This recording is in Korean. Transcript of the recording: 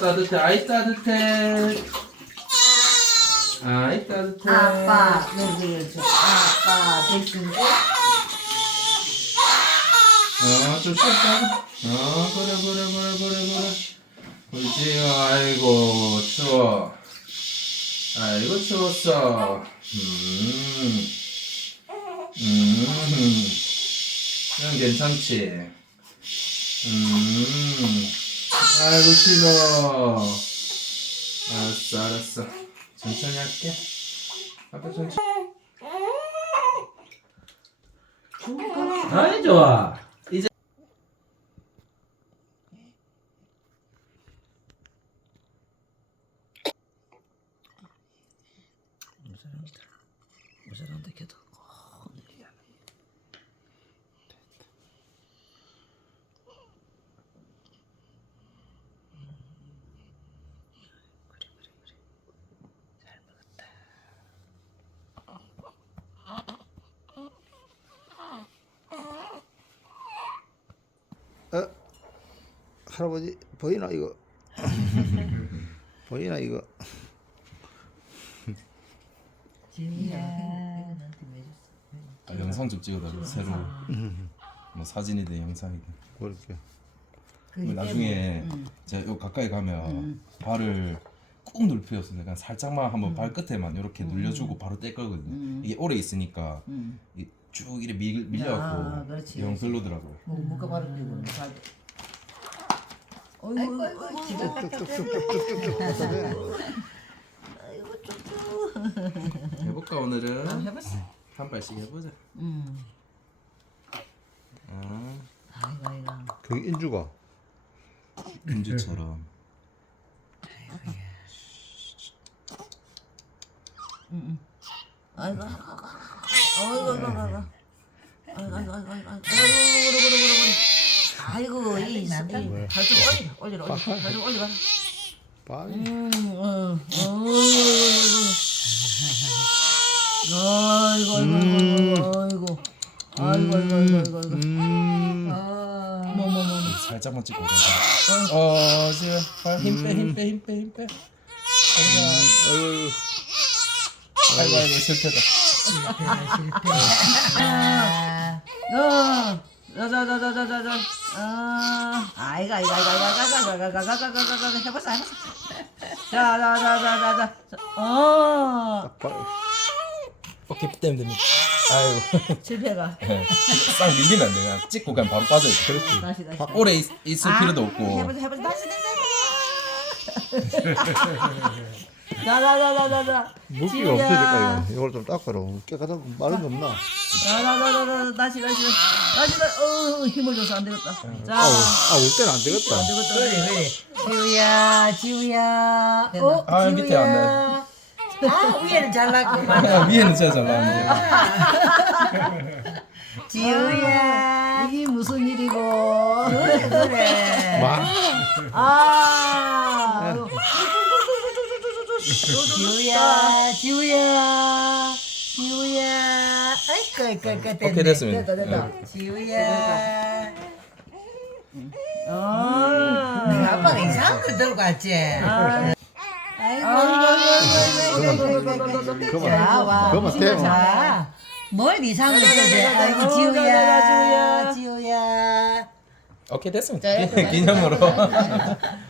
따뜻해. 아이 따뜻해. 아이 따뜻해. 아빠 여기 여기 아빠 백신데 어, 좀 쉬었다. 어, 그래, 그래, 그래, 그래, 그래. 그렇지, 아이고, 추워. 아이고, 추웠어. 음, 음, 그냥 괜찮지. 음, 아이고, 싫어. 알았어, 알았어. 천천히 할게. 아빠 천천히. 아이, 좋아. 이제. 모자란다 걔도 할아버지 보이나 이거? 보이나 이거? 아, 영상 좀 찍어달라. 새로. 뭐 사진이든 영상이든 그렇게 그리고 나중에 제가 요 가까이 가면 발을 꾹 눕혀서 내가 살짝만 한번 발끝에만 이렇게 눌려주고 바로 뗄 거거든요. 이게 오래 있으니까 이쭉 이렇게 밀, 아, 밀려갖고 그렇지, 영 별로더라고요. 뭐 묶어바로 끼고 아이고. 해볼까 오늘은? 아, 해봤어. 한 발씩 해보자. 음. 아, 아이고 아이고. 거기 인주가. 민주처럼. 아이고. 아이고 아이고 아이고 아이고. 아이고 아이고 아이고 아이고 아이고 이 발좀 올려 올려 올려 발좀 올려 빨리 음, 어, 아이고, 아이고, 아이고, 아이고, 아이고, 아이고, 아이고, 음 아, 뭐, 뭐, 뭐, 살짝만 찍고 괜찮아 어 지금 힘빼 힘 빼 힘 빼 힘빼 어휴 아이고 아이고 실패다 어, 자, 자, 자, 자, 자, 자, 자, 아, 아이고, 아이고, 아이고, 아이고, 아이고, 아이고, 아이고, 아이고, 아이고, 아이고, 아이고, 해봤어, 해봤어. 자, 자, 자, 자, 자, 자, 어, 빨리 어깨 때문에 됩니다 아이고 실패가. 싹 밀리면 안 돼. 그냥 찍고 그냥 바로 빠져요. 그렇지. 다시, 다시. 오래 있, 있을 필요도 없고. 해보자, 해보자, 다시, 다시. 자. 물기가 없어질까 이거 이걸 좀 닦아라. 깨끗하고 마른 거 없나? 자자자자자 다시 다시 다시. 다시 어 힘을 줘서 안 되겠다. 자. 아울 때는 안 되겠다. 안 되겠다. 그래 지우야 지우야. 어? 아, 밑에 안 지우야. 아 위에는 잘났구만. 야, 위에는 진짜 잘 나왔는데. 지우야. 이게 무슨 일이고. 그래 그래? 마 지우야 지우야 지우야. 아이고 아이고 아이고 됐네. 오케이, 됐습니다. 됐다 됐다. 지우야. 어. 아빠가 이상한 걸 들고 왔지. 아이고 아이고 아이고 아이고 아이고 그만 그만 대고 자, 뭘 이상한 걸 들고 아이고 지우야, 지우야. 오케이 됐습니다. 기념으로.